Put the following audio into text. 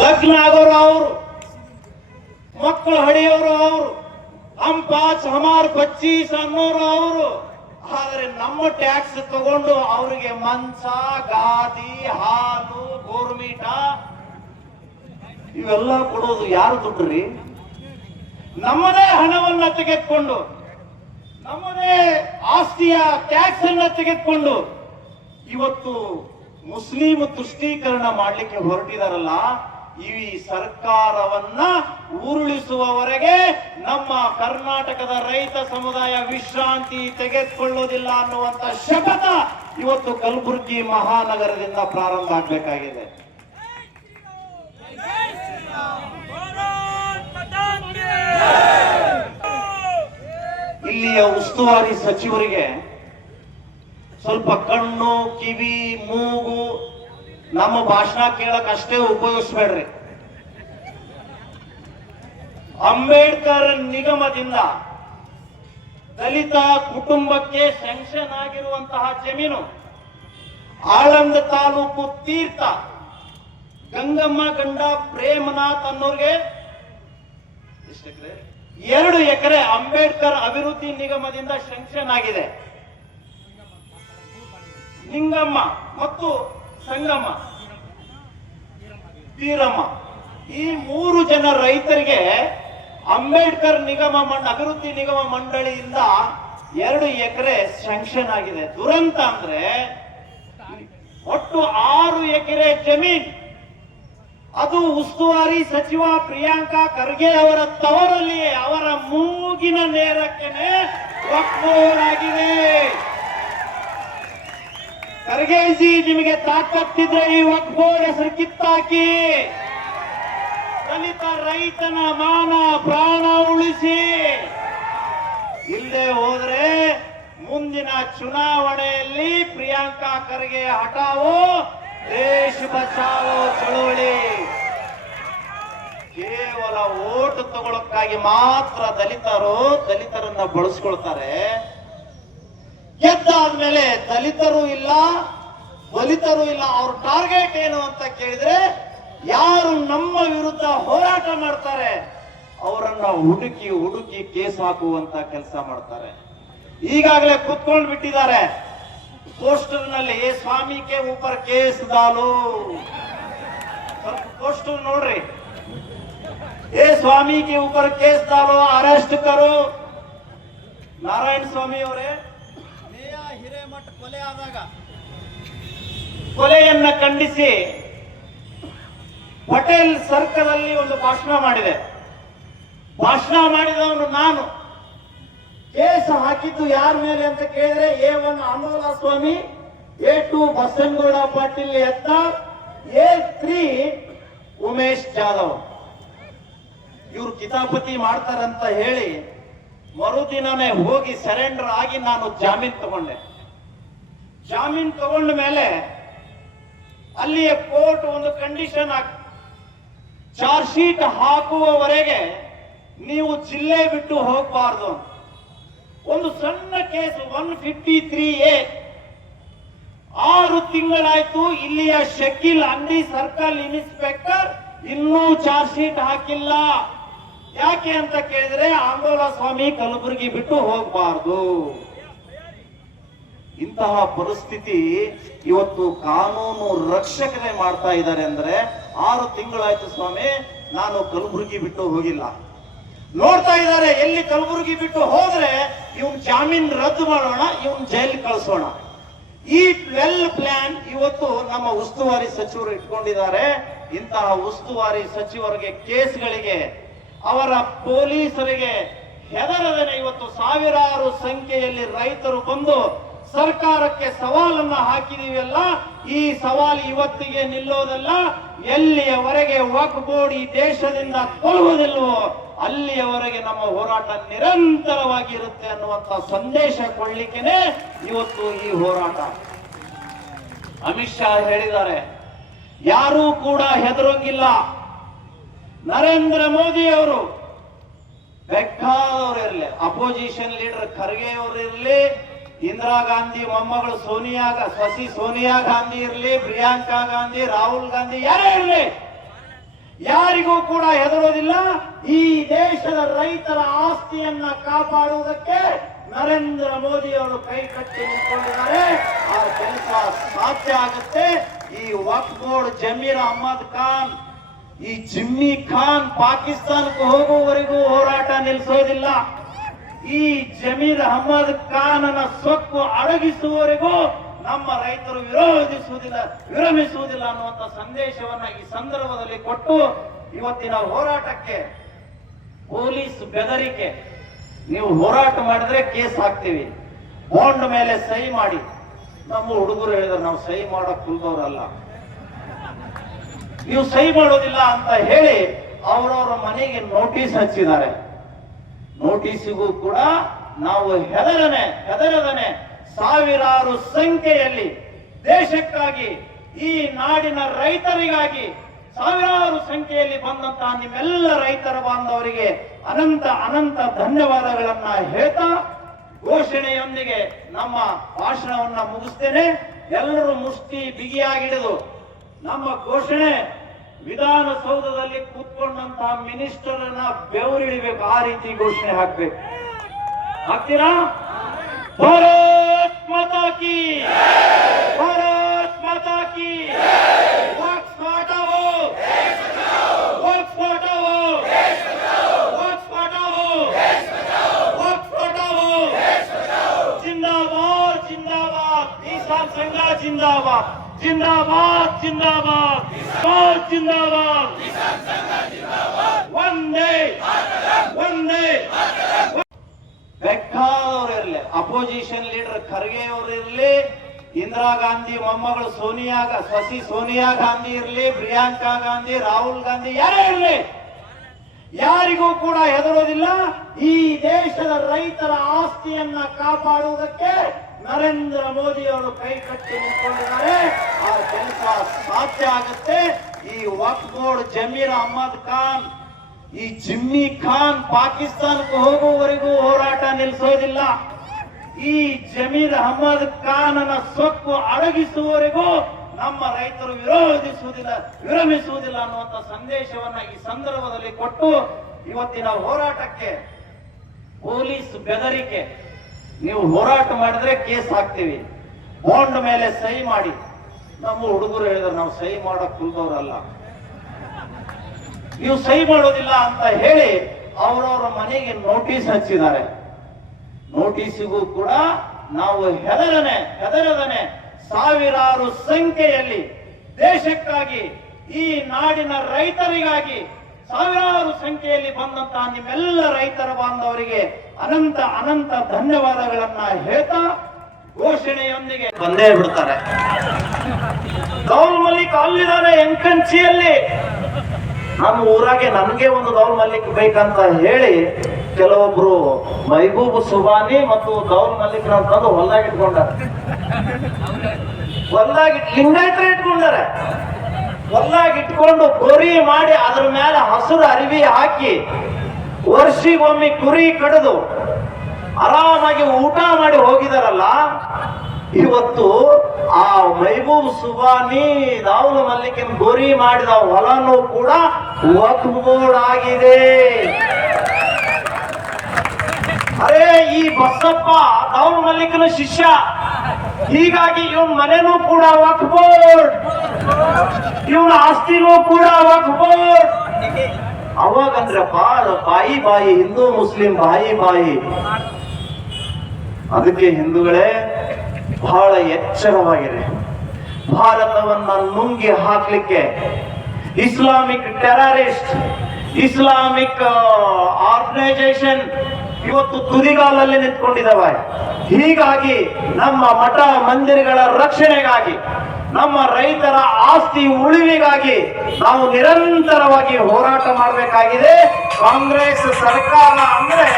ಲಗ್ನ ಆಗೋರು ಅವರು, ಮಕ್ಕಳು ಹಡಿಯೋರು ಅವರು ಪಾಚ್ ಹಮಾರ್ ಪಚ್ಚೀಸ್ ಅನ್ನೋರು ಅವರು. ಆದರೆ ನಮ್ಮ ಟ್ಯಾಕ್ಸ್ ತಗೊಂಡು ಅವರಿಗೆ ಮಂಚ, ಗಾದಿ, ಹಾಲು, ಗೋರ್ಮೀಟ, ಇವೆಲ್ಲ ಕೊಡೋದು ಯಾರು ದುಡ್ಡ್ರಿ? ನಮ್ಮದೇ ಹಣವನ್ನ ತೆಗೆದುಕೊಂಡು, ನಮ್ಮದೇ ಆಸ್ತಿಯ ಟ್ಯಾಕ್ಸ್ ಅನ್ನ ತೆಗೆದುಕೊಂಡು ಇವತ್ತು ಮುಸ್ಲಿಂ ತುಷ್ಟೀಕರಣ ಮಾಡಲಿಕ್ಕೆ ಹೊರಟಿದಾರಲ್ಲ ಈ ಸರ್ಕಾರವನ್ನ ಉರುಳಿಸುವವರೆಗೆ ನಮ್ಮ ಕರ್ನಾಟಕದ ರೈತ ಸಮುದಾಯ ವಿಶ್ರಾಂತಿ ತೆಗೆದುಕೊಳ್ಳೋದಿಲ್ಲ ಅನ್ನುವಂತ ಶಪಥ ಇವತ್ತು ಕಲಬುರಗಿ ಮಹಾನಗರದಿಂದ ಪ್ರಾರಂಭ ಆಗಬೇಕಾಗಿದೆ. ಇಲ್ಲಿಯ ಉಸ್ತುವಾರಿ ಸಚಿವರಿಗೆ ಸ್ವಲ್ಪ ಕಣ್ಣು, ಕಿವಿ, ಮೂಗು ನಮ್ಮ ಭಾಷಣ ಕೇಳಕ್ ಅಷ್ಟೇ ಉಪಯೋಗಿಸ್ಬೇಡ್ರಿ. ಅಂಬೇಡ್ಕರ್ ನಿಗಮದಿಂದ ದಲಿತ ಕುಟುಂಬಕ್ಕೆ ಸ್ಯಾಂಕ್ಷನ್ ಆಗಿರುವಂತಹ ಜಮೀನು ಆಳಂದ ತಾಲೂಕು ತೀರ್ಥ ಗಂಗಮ್ಮ ಗಂಡ ಪ್ರೇಮನಾಥ್ ಅನ್ನೋರ್ಗೆ ಎರಡು ಎಕರೆ ಅಂಬೇಡ್ಕರ್ ಅಭಿವೃದ್ಧಿ ನಿಗಮದಿಂದ ಸ್ಯಾಂಕ್ಷನ್ ಆಗಿದೆ. ನಿಂಗಮ್ಮ ಮತ್ತು ಸಂಗಮ್ಮ. ವೀರಮ್ಮ ಈ ಮೂರು ಜನ ರೈತರಿಗೆ ಅಂಬೇಡ್ಕರ್ ನಿಗಮ ಮಂಡ, ಅಭಿವೃದ್ಧಿ ನಿಗಮ ಮಂಡಳಿಯಿಂದ ಎರಡು ಎಕರೆ ಸ್ಯಾಂಕ್ಷನ್ ಆಗಿದೆ. ದುರಂತ ಅಂದ್ರೆ ಒಟ್ಟು ಆರು ಎಕರೆ ಜಮೀನ್. ಅದು ಉಸ್ತುವಾರಿ ಸಚಿವ ಪ್ರಿಯಾಂಕಾ ಖರ್ಗೆ ಅವರ ತವರಲ್ಲಿ ಅವರ ಮೂಗಿನ ನೇರಕ್ಕೇನೆ ಒಪ್ಪೋರಾಗಿದೆ ಖರ್ಗೆಜಿ, ನಿಮಗೆ ತಾಕತ್ತಿದ್ರೆ ಈ ಬೋರ್ಡ್ ಹೆಸರು ಕಿತ್ತಾಕಿ. ದಲಿತ ರೈತನ ಮಾನ, ಪ್ರಾಣ ಉಳಿಸಿ. ಇಲ್ಲದೆ ಹೋದ್ರೆ ಮುಂದಿನ ಚುನಾವಣೆಯಲ್ಲಿ ಪ್ರಿಯಾಂಕಾ ಖರ್ಗೆ ಹಠಾವೋ, ದೇಶ ಬಚಾವೋ ಚಳುವಳಿ. ಕೇವಲ ಓಟು ತಗೊಳಕ್ಕಾಗಿ ಮಾತ್ರ ದಲಿತರು, ದಲಿತರನ್ನ ಬಳಸ್ಕೊಳ್ತಾರೆ. ಗೆದ್ದಾದ್ಮೇಲೆ ದಲಿತರು ಇಲ್ಲ ದಲಿತರು ಇಲ್ಲ, ಅವ್ರ ಟಾರ್ಗೆಟ್ ಏನು ಅಂತ ಕೇಳಿದ್ರೆ ಯಾರು ನಮ್ಮ ವಿರುದ್ಧ ಹೋರಾಟ ಮಾಡ್ತಾರೆ, ಅವರನ್ನ ಹುಡುಕಿ ಹುಡುಕಿ ಕೇಸ್ ಹಾಕುವಂತ ಕೆಲಸ ಮಾಡ್ತಾರೆ. ಈಗಾಗಲೇ ಕುತ್ಕೊಂಡು ಬಿಟ್ಟಿದ್ದಾರೆ. ಪೋಸ್ಟರ್ನಲ್ಲಿ ಸ್ವಾಮಿ ಕೆ ಊಪರ್ ಕೇಸ್ ದಾಲು. ಪೋಸ್ಟರ್ ನೋಡ್ರಿ. ಏ ಸ್ವಾಮಿ ಕೆ ಊಪರ್ ಕೇಸ್ ದಾಲು, ಅರೆಸ್ಟ್ ಕರು. ನಾರಾಯಣ ಸ್ವಾಮಿ ಅವರೇ ಕೊಲೆಯನ್ನ ಖಂಡಿಸಿ ಪಟೇಲ್ ಸರ್ಕಲ್ ಅಲ್ಲಿ ಒಂದು ಭಾಷಣ ಮಾಡಿದೆ. ಭಾಷಣ ಮಾಡಿದವನು ನಾನು. ಕೇಸ್ ಹಾಕಿದ್ದು ಯಾರ ಮೇಲೆ ಅಂತ ಕೇಳಿದ್ರೆ A one Andola Swamy, A two Basanagouda Patil ಎತ್ತ, ಎ ತ್ರೀ ಉಮೇಶ್ ಜಾಧವ್. ಇವ್ರು ಕಿತಾಪತಿ ಮಾಡ್ತಾರಂತ ಹೇಳಿ ಮರುದಿನನೇ ಹೋಗಿ ಸರೆಂಡರ್ ಆಗಿ ನಾನು ಜಾಮೀನ್ ತಗೊಂಡೆ. ಜಾಮೀನ್ ತಗೊಂಡ ಮೇಲೆ ಅಲ್ಲಿಯ ಕೋರ್ಟ್ ಒಂದು ಕಂಡೀಷನ್ ಚಾರ್ಜ್ ಶೀಟ್ ಹಾಕುವವರೆಗೆ ನೀವು ಜಿಲ್ಲೆ ಬಿಟ್ಟು ಹೋಗಬಾರ್ದು ಒಂದು ಸಣ್ಣ case one fifty three A, ಆರು ತಿಂಗಳಾಯ್ತು, ಇಲ್ಲಿಯ ಶಕೀಲ್ ಅಂಗಡಿ ಸರ್ಕಲ್ ಇನ್ಸ್ಪೆಕ್ಟರ್ ಇನ್ನೂ ಚಾರ್ಜ್ ಶೀಟ್ ಹಾಕಿಲ್ಲ. ಯಾಕೆ ಅಂತ ಕೇಳಿದ್ರೆ ಆಂಗೋಲ ಸ್ವಾಮಿ ಕಲಬುರಗಿ ಬಿಟ್ಟು ಹೋಗಬಾರ್ದು. ಇಂತಹ ಪರಿಸ್ಥಿತಿ ಇವತ್ತು ಕಾನೂನು ರಕ್ಷಕರೇ ಮಾಡ್ತಾ ಇದ್ದಾರೆ ಅಂದ್ರೆ ಆರು ತಿಂಗಳಾಯ್ತು ಸ್ವಾಮಿ, ನಾನು ಕಲಬುರಗಿ ಬಿಟ್ಟು ಹೋಗಿಲ್ಲ. ನೋಡ್ತಾ ಇದ್ದಾರೆ, ಎಲ್ಲಿ ಕಲಬುರಗಿ ಬಿಟ್ಟು ಹೋದ್ರೆ ಇವನ್ ಜಾಮೀನ್ ರದ್ದು ಮಾಡೋಣ, ಇವನ್ ಜೈಲ್ ಕಳಿಸೋಣ. ಈ ವೆಲ್ ಪ್ಲಾನ್ ಇವತ್ತು ನಮ್ಮ ಉಸ್ತುವಾರಿ ಸಚಿವರು ಇಟ್ಕೊಂಡಿದ್ದಾರೆ. ಇಂತಹ ಉಸ್ತುವಾರಿ ಸಚಿವರಿಗೆ ಕೇಸ್ಗಳಿಗೆ, ಅವರ ಪೊಲೀಸರಿಗೆ ಹೆದರದನೆ ಇವತ್ತು ಸಾವಿರಾರು ಸಂಖ್ಯೆಯಲ್ಲಿ ರೈತರು ಬಂದು ಸರ್ಕಾರಕ್ಕೆ ಸವಾಲನ್ನ ಹಾಕಿದೀವಲ್ಲ, ಈ ಸವಾಲು ಇವತ್ತಿಗೆ ನಿಲ್ಲೋದಲ್ಲ, ಎಲ್ಲಿಯವರೆಗೆ ವಕ್ ಬೋರ್ಡ್ ದೇಶದಿಂದ ಕೊಲ್ಲುವುದಿಲ್ವೋ ಅಲ್ಲಿಯವರೆಗೆ ನಮ್ಮ ಹೋರಾಟ ನಿರಂತರವಾಗಿ ಇರುತ್ತೆ ಅನ್ನುವಂತ ಸಂದೇಶ ಕೊಡ್ಲಿಕ್ಕೆನೆ ಇವತ್ತು ಈ ಹೋರಾಟ. ಅಮಿತ್ ಶಾ ಹೇಳಿದ್ದಾರೆ, ಯಾರೂ ಕೂಡ ಹೆದರೋಂಗಿಲ್ಲ. ನರೇಂದ್ರ ಮೋದಿ ಅವರು ಬೇಕಾದವರು ಇರಲಿ, ಅಪೋಸಿಷನ್ ಲೀಡರ್ ಖರ್ಗೆ ಅವರು ಇರಲಿ ಇಂದಿರಾ ಗಾಂಧಿ, ಮೊಮ್ಮಗಳು ಸೋನಿಯಾ ಸಸಿ ಸೋನಿಯಾ ಗಾಂಧಿ ಇರಲಿ, ಪ್ರಿಯಾಂಕಾ ಗಾಂಧಿ, ರಾಹುಲ್ ಗಾಂಧಿ, ಯಾರೇ ಇರಲಿ, ಯಾರಿಗೂ ಕೂಡ ಹೆದರೋದಿಲ್ಲ. ಈ ದೇಶದ ರೈತರ ಆಸ್ತಿಯನ್ನ ಕಾಪಾಡುವುದಕ್ಕೆ ನರೇಂದ್ರ ಮೋದಿ ಅವರು ಕೈ ಕಟ್ಟಿ ನಿಂತ್ಕೊಂಡಿದ್ದಾರೆ. ಆ ಕೆಲಸ ಸಾಧ್ಯ ಆಗುತ್ತೆ. ಈ ಬೋರ್ಡ್ ಜಮೀರ್ ಅಹಮದ್ ಖಾನ್, ಈ ಜಿಮ್ಮಿ ಖಾನ್ ಪಾಕಿಸ್ತಾನಕ್ಕೆ ಹೋಗುವವರೆಗೂ ಹೋರಾಟ ನಿಲ್ಲಿಸೋದಿಲ್ಲ ಈ ಜಮೀರ್ ಅಹಮದ್ ಖಾನನ ಸೊಕ್ಕು ಅಡಗಿಸುವವರೆಗೂ ನಮ್ಮ ರೈತರು ವಿರೋಧಿಸುವುದಿಲ್ಲ, ವಿರಮಿಸುವುದಿಲ್ಲ ಅನ್ನುವಂತ ಸಂದೇಶವನ್ನ ಈ ಸಂದರ್ಭದಲ್ಲಿ ಕೊಟ್ಟು ಇವತ್ತಿನ ಹೋರಾಟಕ್ಕೆ, ಪೊಲೀಸ್ ಬೆದರಿಕೆ, ನೀವು ಹೋರಾಟ ಮಾಡಿದ್ರೆ ಕೇಸ್ ಹಾಕ್ತೀವಿ. ಬಾಂಡ್ ಮೇಲೆ ಸಹಿ ಮಾಡಿ. ನಮ್ಮ ಹುಡುಗರು ಹೇಳಿದ್ರು, ನಾವು ಸಹಿ ಮಾಡೋ ಕುಲ್ದವ್ರಲ್ಲ. ನೀವು ಸಹಿ ಮಾಡೋದಿಲ್ಲ ಅಂತ ಹೇಳಿ ಅವರವರ ಮನೆಗೆ ನೋಟಿಸ್ ಹಚ್ಚಿದ್ದಾರೆ. ನೋಟಿಸಿಗೂ ಕೂಡ ನಾವು ಹೆದರನೆ, ಹೆದರದನೆ ಸಾವಿರಾರು ಸಂಖ್ಯೆಯಲ್ಲಿ ದೇಶಕ್ಕಾಗಿ, ಈ ನಾಡಿನ ರೈತರಿಗಾಗಿ ಸಾವಿರಾರು ಸಂಖ್ಯೆಯಲ್ಲಿ ಬಂದಂತಹ ನಿಮ್ಮೆಲ್ಲ ರೈತರ ಬಾಂಧವರಿಗೆ ಅನಂತ ಅನಂತ ಧನ್ಯವಾದಗಳನ್ನ ಹೇಳ್ತಾ ಘೋಷಣೆಯೊಂದಿಗೆ ನಮ್ಮ ಭಾಷಣವನ್ನ ಮುಗಿಸ್ತೇನೆ. ಎಲ್ಲರೂ ಮುಷ್ಟಿ ಬಿಗಿಯಾಗಿಡಿದು. ನಮ್ಮ ಘೋಷಣೆ ವಿಧಾನಸೌಧದಲ್ಲಿ ಕೂತ್ಕೊಂಡಂತಹ ಮಿನಿಸ್ಟರ್ನ ಬೆವರಿಳಿಬೇಕು ಆ ರೀತಿ ಘೋಷಣೆ ಹಾಕ್ಬೇಕು ಹಾಕ್ತೀರಾ ಭಾರತ್ ಮಾತಾ ಕಿ ಭಾರತ್ ಮಾತಾ ಕಿ ವಕ್ಫ್ ಹಟಾವೋ ವಕ್ಫ್ ಹಟಾವೋ ವಕ್ಫ್ ಹಟಾವೋ ವಕ್ಫ್ ಹಟಾವೋ जिंदाबाद जिंदाबाद किसान संघ जिंदाबाद जिंदाबाद जिंदाबाद जिंदाबाद जिंदाबाद ಒಂದೇ. ಇರಲಿ ಅಪೋಸಿಷನ್ ಲೀಡರ್ ಖರ್ಗೆ ಅವರು ಇರಲಿ, ಇಂದಿರಾ ಗಾಂಧಿ ಮೊಮ್ಮಗಳು ಸೋನಿಯಾ ಸಸಿ ಸೋನಿಯಾ ಗಾಂಧಿ ಇರಲಿ, ಪ್ರಿಯಾಂಕಾ ಗಾಂಧಿ, ರಾಹುಲ್ ಗಾಂಧಿ, ಯಾರೇ ಇರಲಿ, ಯಾರಿಗೂ ಕೂಡ ಹೆದರೋದಿಲ್ಲ. ಈ ದೇಶದ ರೈತರ ಆಸ್ತಿಯನ್ನ ಕಾಪಾಡುವುದಕ್ಕೆ ನರೇಂದ್ರ ಮೋದಿ ಅವರು ಕೈ ಕಟ್ಟಿ ನಿಂತ್ಕೊಂಡಿದ್ದಾರೆ. ಆ ಕೆಲಸ ಸಾಧ್ಯ ಆಗುತ್ತೆ. ಈ ವಕ್ಫ್ ಬೋರ್ಡ್ ಜಮೀರ್ ಅಹಮದ್ ಖಾನ್ ಈ ಜಿಮ್ಮಿ ಖಾನ್ ಪಾಕಿಸ್ತಾನಕ್ಕೆ ಹೋಗುವವರೆಗೂ ಹೋರಾಟ ನಿಲ್ಲಿಸೋದಿಲ್ಲ. ಈ ಜಮೀರ್ ಅಹಮದ್ ಖಾನನ ಸೊಕ್ಕು ಅಡಗಿಸುವವರೆಗೂ ನಮ್ಮ ರೈತರು ವಿರೋಧಿಸುವುದಿಲ್ಲ, ವಿರಮಿಸುವುದಿಲ್ಲ ಅನ್ನುವಂತ ಸಂದೇಶವನ್ನ ಈ ಸಂದರ್ಭದಲ್ಲಿ ಕೊಟ್ಟು ಇವತ್ತಿನ ಹೋರಾಟಕ್ಕೆ, ಪೊಲೀಸ್ ಬೆದರಿಕೆ, ನೀವು ಹೋರಾಟ ಮಾಡಿದ್ರೆ ಕೇಸ್ ಹಾಕ್ತೀವಿ. ಬಾಂಡ್ ಮೇಲೆ ಸಹಿ ಮಾಡಿ. ನಮ್ಮ ಹುಡುಗರು ಹೇಳಿದ್ರು, ನಾವು ಸಹಿ ಮಾಡೋ ಕುಲ್ದವ್ರಲ್ಲ. ನೀವು ಸಹಿ ಮಾಡೋದಿಲ್ಲ ಅಂತ ಹೇಳಿ ಅವರವರ ಮನೆಗೆ ನೋಟಿಸ್ ಹಚ್ಚಿದ್ದಾರೆ. ನೋಟಿಸಿಗೂ ಕೂಡ ನಾವು ಹೆದರನೆ, ಹೆದರದನೆ ಸಾವಿರಾರು ಸಂಖ್ಯೆಯಲ್ಲಿ ದೇಶಕ್ಕಾಗಿ, ಈ ನಾಡಿನ ರೈತರಿಗಾಗಿ ಸಾವಿರಾರು ಸಂಖ್ಯೆಯಲ್ಲಿ ಬಂದಂತಹ ನಿಮ್ಮೆಲ್ಲ ರೈತರ ಬಾಂಧವರಿಗೆ ಅನಂತ ಅನಂತ ಧನ್ಯವಾದಗಳನ್ನ ಹೇಳ್ತಾ ಘೋಷಣೆಯೊಂದಿಗೆ ಬಂದೇ ಬಿಡ್ತಾರೆ. ಗೌಲ್ ಮಲ್ಲಿಕ್ ಅಲ್ಲಿದ್ದಾರೆ ಎಂಕಂಚಿಯಲ್ಲಿ. ನಮ್ಮ ಊರಾಗೆ ನನಗೆ ಒಂದು ದೌಲ್ ಮಲ್ಲಿಕ್ ಬೇಕಂತ ಹೇಳಿ ಕೆಲವೊಬ್ರು ಮೈಬೂಬ್ ಸುಬಾನಿ ಮತ್ತು ದೌಲ್ ಮಲ್ಲಿಕ್ ಅಂತಂದು ಹೊಲ್ದಾಗ ಇಟ್ಕೊಂಡಾರ. ಹೊಲ್ದಾಗ ಲಿಂಗಾಯತರ ಇಟ್ಕೊಂಡಾರೆ. ಹೊಲ್ದಾಗ ಇಟ್ಕೊಂಡು ಗೊರಿ ಮಾಡಿ ಅದ್ರ ಮೇಲೆ ಹಸಿರು ಅರಿವಿ ಹಾಕಿ ವರ್ಷಿಗೊಮ್ಮೆ ಕುರಿ ಕಡಿದು ಆರಾಮಾಗಿ ಊಟ ಮಾಡಿ ಹೋಗಿದಾರಲ್ಲ, ಇವತ್ತು ಆ ಮೈಬೂಬ್ ಸುಬಾನಿ ದಾವುಲ ಮಲ್ಲಿಕನ್ ಗೋರಿ ಮಾಡಿದ ಹೊಲನೂ ಕೂಡ ಆಗಿದೆ. ಅರೇ, ಈ ಬಸಪ್ಪ ದಾವುಲ ಮಲ್ಲಿಕನ ಶಿಷ್ಯ. ಹೀಗಾಗಿ ಇವನ್ ಮನೆನೂ ಕೂಡ ಬೋರ್ಡ್ ಇವನ ಆಸ್ತಿನೂ ಕೂಡ ವಕ್ಫ್ ಅವಾಗಂದ್ರೆ ಅವಾಗಂದ್ರಪ್ಪ ಬಾಯಿ ಬಾಯಿ, ಹಿಂದೂ ಮುಸ್ಲಿಂ ಬಾಯಿ ಬಾಯಿ. ಅದಕ್ಕೆ ಹಿಂದೂಗಳೇ ಬಹಳ ಎಚ್ಚರವಾಗಿದೆ ಭಾರತವನ್ನ ನುಂಗಿ ಹಾಕ್ಲಿಕ್ಕೆ ಇಸ್ಲಾಮಿಕ್ ಟೆರರಿಸ್ಟ್, ಇಸ್ಲಾಮಿಕ್ ಆರ್ಗನೈಸೇಷನ್ ಇವತ್ತು ತುದಿಗಾಲಲ್ಲಿ ನಿಂತ್ಕೊಂಡಿದ್ದಾವೆ ಹೀಗಾಗಿ ನಮ್ಮ ಮಠ ಮಂದಿರಗಳ ರಕ್ಷಣೆಗಾಗಿ, ನಮ್ಮ ರೈತರ ಆಸ್ತಿ ಉಳಿವಿಗಾಗಿ ನಾವು ನಿರಂತರವಾಗಿ ಹೋರಾಟ ಮಾಡಬೇಕಾಗಿದೆ. ಕಾಂಗ್ರೆಸ್ ಸರ್ಕಾರ ಅಂದ್ರೆ